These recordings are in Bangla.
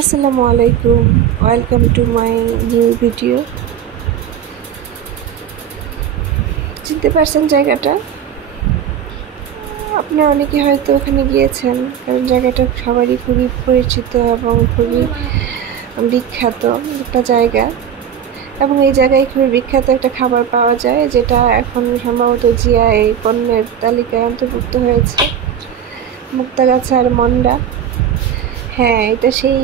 আসসালামু আলাইকুম, welcome to my new video. চিনতে পারছেন জায়গাটা? আপনারা অনেকে হয়তো ওখানে গিয়েছেন, কারণ জায়গাটা সবারই খুবই পরিচিত এবং খুবই বিখ্যাত একটা জায়গা। এবং এই জায়গায় খুবই বিখ্যাত একটা খাবার পাওয়া যায়, যেটা এখন সম্ভবত জিআই পণ্যের তালিকায় অন্তর্ভুক্ত হয়েছে, মুক্তাগাছার মন্ডা। হ্যাঁ, এটা সেই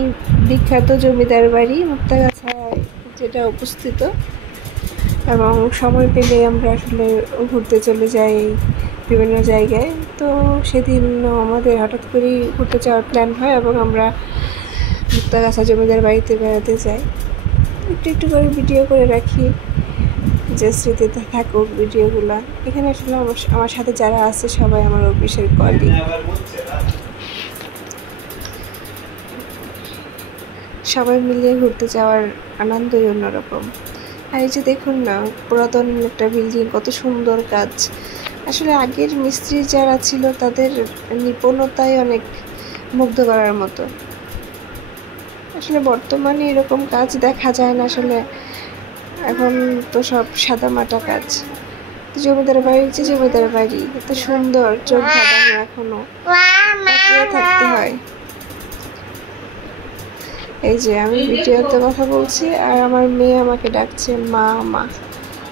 বিখ্যাত জমিদার বাড়ি মুক্তাগাছায় যেটা অবস্থিত। এবং সময় পেলে আমরা আসলে ঘুরতে চলে যাই বিভিন্ন জায়গায়। তো সেদিন আমাদের হঠাৎ করেই ঘুরতে যাওয়ার প্ল্যান হয় এবং আমরা মুক্তাগাছা জমিদার বাড়িতে বেড়াতে যাই। একটু একটু করে ভিডিও করে রাখি, যে স্মৃতিতে থাকুক ভিডিওগুলো। এখানে আসলে আমার সাথে যারা আছে সবাই আমার অফিসের কলিগ। সবাই মিলে ঘুরতে যাওয়ার আনন্দই অন্যরকম। আর এই যে দেখুন না, পুরাতন একটা বিল্ডিং, কত সুন্দর কাজ। আসলে আগের মিস্ত্রি যারা ছিল তাদের নিপুণতাই অনেক মুগ্ধ করার মতো। আসলে বর্তমানে এরকম কাজ দেখা যায় না। আসলে এখন তো সব সাদামাটা কাজ। জমিদার বাড়ির যে জমিদার বাড়ি, এত সুন্দর, চোখ ধাঁধানো, এখনো তাকিয়ে থাকতে হয়। এই যে আমি ভিডিওতে কথা বলছি আর আমার মেয়ে আমাকে ডাকছে মা মা।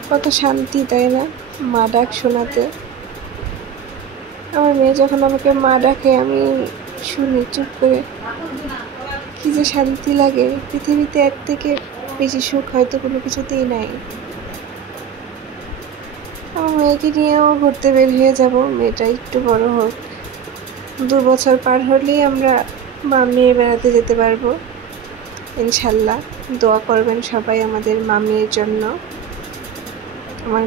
কত শান্তি, তাই না? মা ডাক শোনাতে। আমার মেয়ে যখন আমাকে মা ডাকে, আমি শুনি চুপ করে। কি যে শান্তি লাগে! পৃথিবীতে এর থেকে বেশি সুখ হয়তো কোনো কিছুতেই নাই। আমার মেয়েকে নিয়েও ঘুরতে বের হয়ে যাব। মেয়েটা একটু বড় হোক, 2 বছর পার হলেই আমরা মেয়ে বেড়াতে যেতে পারবো ইনশাল্লাহ। দোয়া করবেন সবাই আমাদের মেয়ের জন্য। আমার